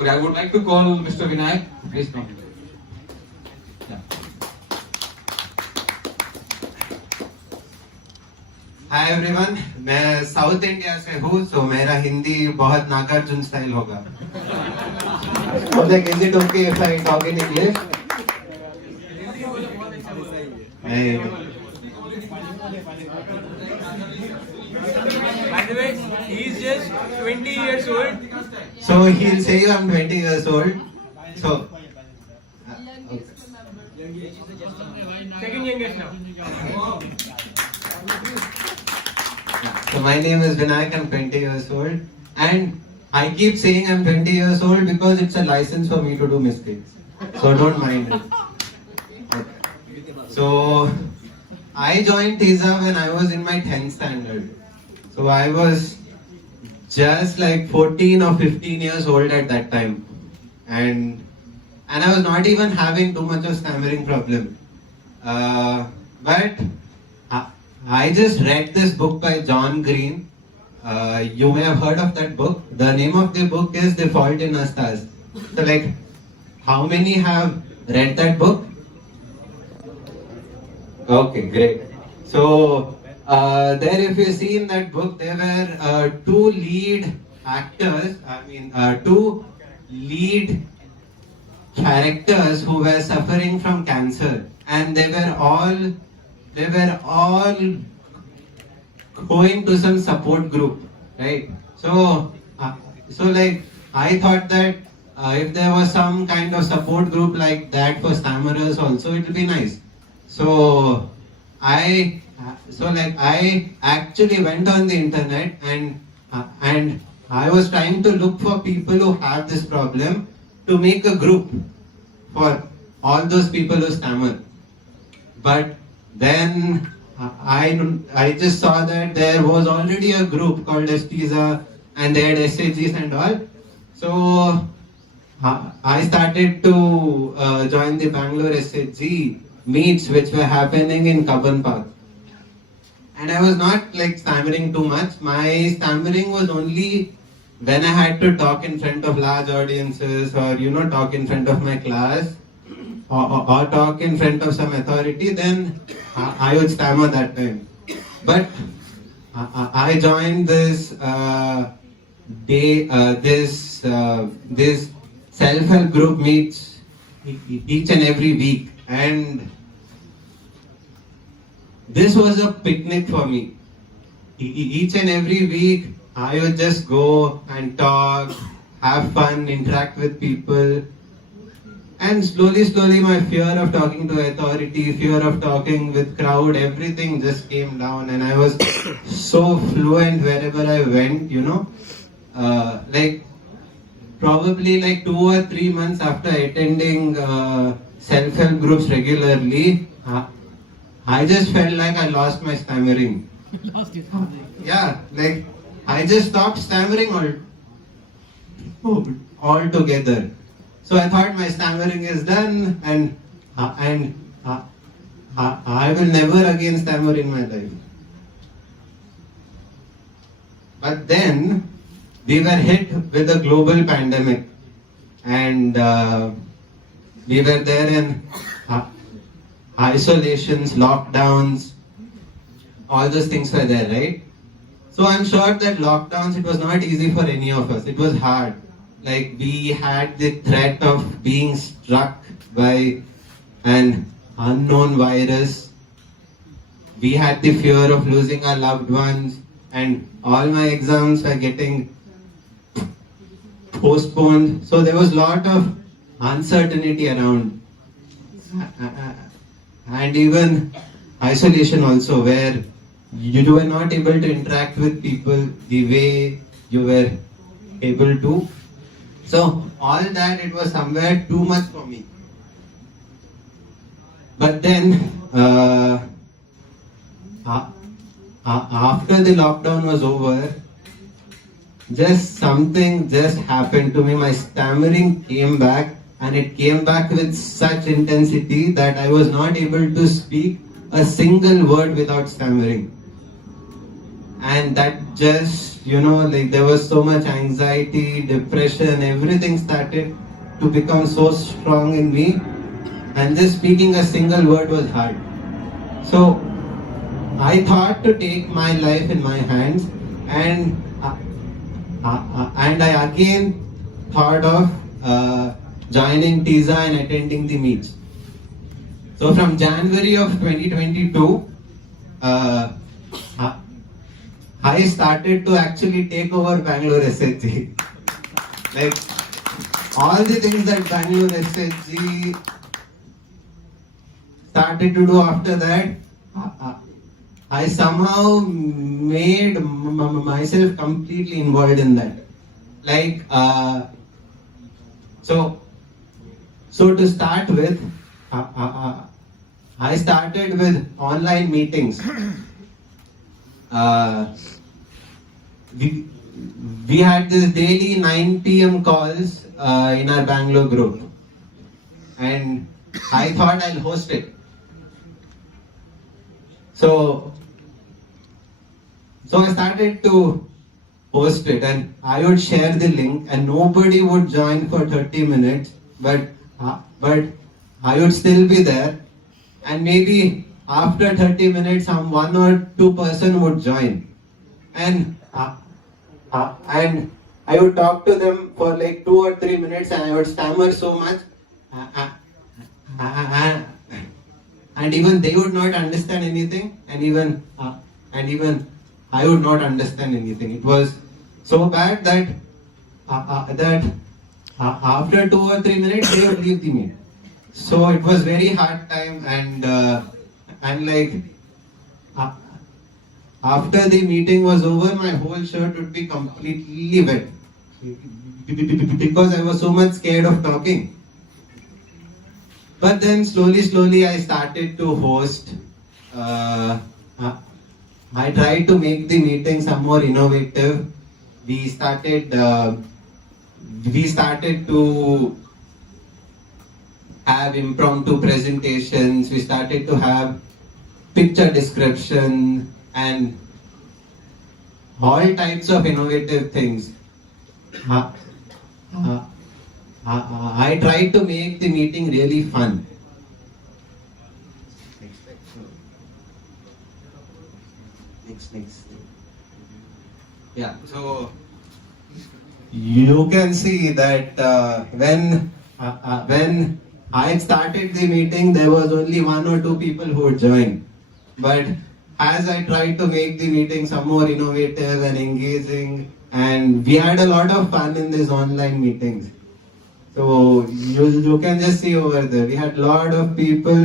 Okay, I would like to call Mr. Vinayak. Please come. Yeah. Hi everyone, मैं south India से हूँ, so मेरा हिंदी बहुत Nagarjuna style होगा. So like, is it okay if I talk in English? By the way, he is just 20 years old. So he'll say I'm 20 years old. So okay. Second youngest now. So my name is Vinayak, I'm 20 years old, and I keep saying I'm 20 years old because it's a license for me to do mistakes. So don't mind it. Okay. So I joined TISA when I was in my 10th standard. So I was just like 14 or 15 years old at that time, and I was not even having too much of stammering problem. But I just read this book by John Green. You may have heard of that book. The name of the book is The Fault in Us Stars. So like, how many have read that book? Okay, great. So there, if you see in that book, there were two lead actors. Two lead characters who were suffering from cancer, and they were all going to some support group, right? So like, I thought that if there was some kind of support group like that for stammerers also, it will be nice. So I actually went on the internet and I was trying to look for people who have this problem to make a group for all those people who stammer. But then I just saw that there was already a group called TISA, and they had SAGs and all. So I started to join the Bangalore SAG meets which were happening in Cubbon Park. And I was not like stammering too much. My stammering was only when I had to talk in front of large audiences, or talk in front of my class, or talk in front of some authority, then I would stammer that time. But I joined this this self-help group meets each and every week, and this was a picnic for me. Each and every week I would just go and talk, have fun, interact with people. And slowly my fear of talking to authority, fear of talking with crowd, everything just came down, and I was so fluent wherever I went, like probably like 2 or 3 months after attending self-help groups regularly, I just felt like I lost my stammering. Yeah, like I just stopped stammering altogether. So I thought my stammering is done, and I will never again stammer in my life. But then we were hit with a global pandemic, and we were there in isolations, lockdowns, all those things were there, right? So I'm sure that lockdowns, it was not easy for any of us. It was hard. Like, we had the threat of being struck by an unknown virus. We had the fear of losing our loved ones, and all my exams were getting postponed. So there was a lot of uncertainty around. And even isolation also, where you were not able to interact with people the way you were able to. So all that, it was somewhere too much for me. But then after the lockdown was over, something just happened to me. My stammering came back, and it came back with such intensity that I was not able to speak a single word without stammering. And that just like there was so much anxiety, depression, everything started to become so strong in me, and just speaking a single word was hard. So I thought to take my life in my hands, and I again thought of joining TISA and attending the meets. So from January of 2022, uh, I started to actually take over Bangalore SHG. Like all the things that Bangalore SHG started to do after that, I somehow made myself completely involved in that. Like, so to start with, I started with online meetings. We had this daily 9 p.m. calls in our Bangalore group, and I thought I'll host it. So I started to host it, and I would share the link, and nobody would join for 30 minutes, but I would still be there, and maybe after 30 minutes, some 1 or 2 person would join, and I would talk to them for like 2 or 3 minutes, and I would stammer so much, and even they would not understand anything, and even I would not understand anything. It was so bad that after 2 or 3 minutes they would leave the meet. So it was very hard time, and like after the meeting was over, my whole shirt would be completely wet because I was so much scared of talking. But then slowly I started to host. I tried to make the meeting some more innovative. We started to have impromptu presentations. We started to have picture description and all types of innovative things. I tried to make the meeting really fun. Next. Yeah, so you can see that when I started the meeting, there was only 1 or 2 people who would join. But as I tried to make the meeting some more innovative and engaging, and we had a lot of fun in these online meetings. So you can just see over there, we had lot of people.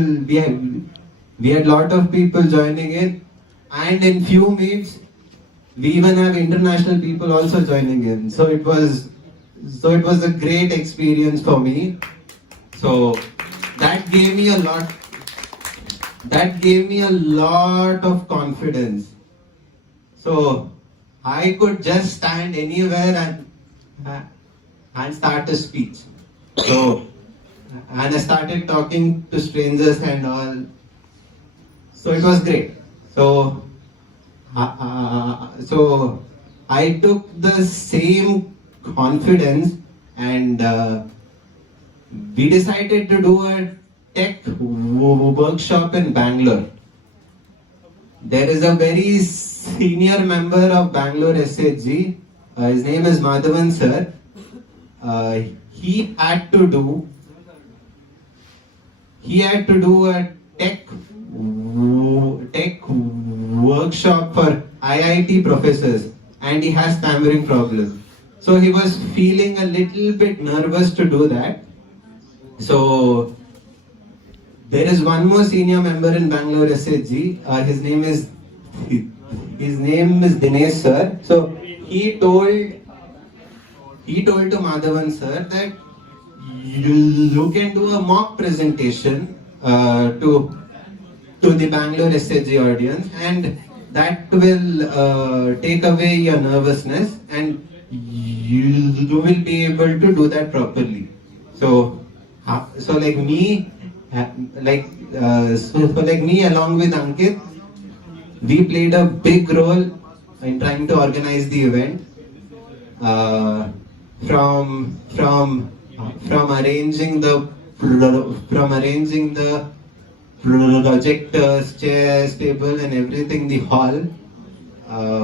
We had lot of people joining in, and in few meets, we even have international people also joining in. So it was a great experience for me. So that gave me a lot. That gave me a lot of confidence. So I could just stand anywhere and start a speech. So and I started talking to strangers and all. So it was great. So I took the same confidence, and we decided to do a tech workshop in Bangalore. There is a very senior member of Bangalore SHG. His name is Madhavan sir. He had to do a tech workshop for IIT professors, and he has stammering problems. So he was feeling a little bit nervous to do that. So there is one more senior member in Bangalore SHG. His name is Dinesh sir. So he told to Madhavan sir that you can do a mock presentation to the Bangalore SHG audience, and that will take away your nervousness, and you will be able to do that properly. So like me along with Ankit, we played a big role in trying to organize the event. From arranging the projectors, chairs, table, and everything, the hall.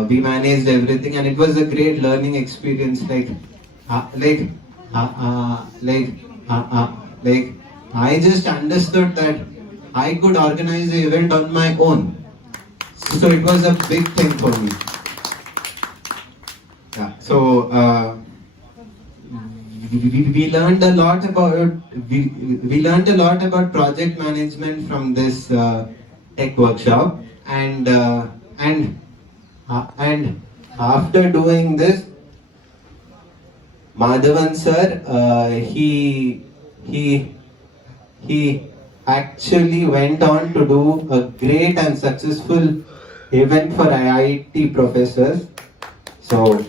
We managed everything, and it was a great learning experience. Like I just understood that I could organize the event on my own. So it was a big thing for me. Yeah. So we learned a lot about we learned a lot about project management from this tech workshop, and after doing this, Madhavan sir, he actually went on to do a great and successful event for IIT professors. So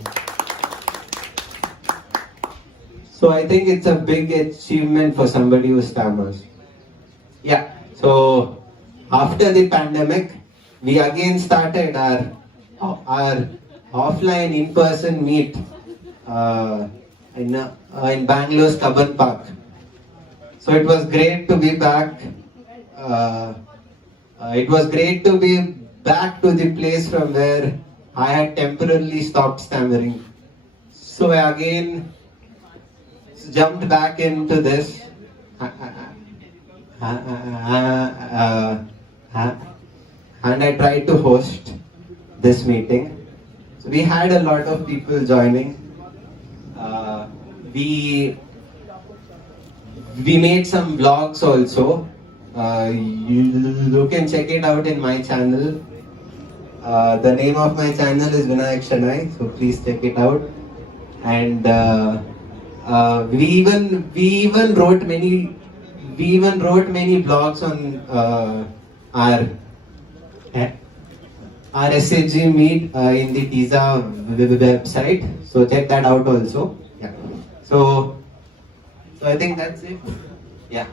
I think it's a big achievement for somebody who stammers. Yeah. So after the pandemic, we again started our offline in-person meet in Bangalore's Kaban Park. So it was great to be back. It was great to be back to the place from where I had temporarily stopped stammering. So I again jumped back into this. And I tried to host this meeting. So we had a lot of people joining. We made some vlogs also. You can check it out in my channel. The name of my channel is Vinayak Shanai, so please check it out. And we even wrote many blogs on our SHG meet in the TISA website. So check that out also. Yeah. So I think that's it. Yeah.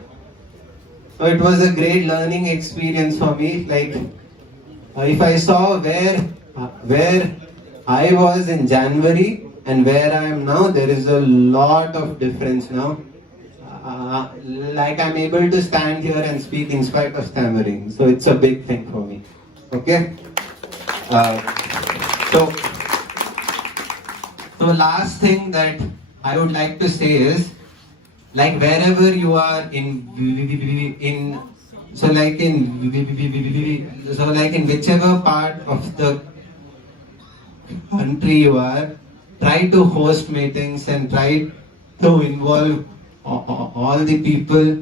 So it was a great learning experience for me. Like if I saw where I was in January and where I am now, there is a lot of difference now. Like I'm able to stand here and speak in spite of stammering. So it's a big thing for me. Okay. So last thing that I would like to say is, like wherever you are in whichever part of the country you are, try to host meetings and try to involve all the people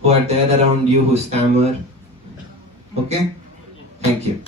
who are there around you who stammer. Okay? Thank you.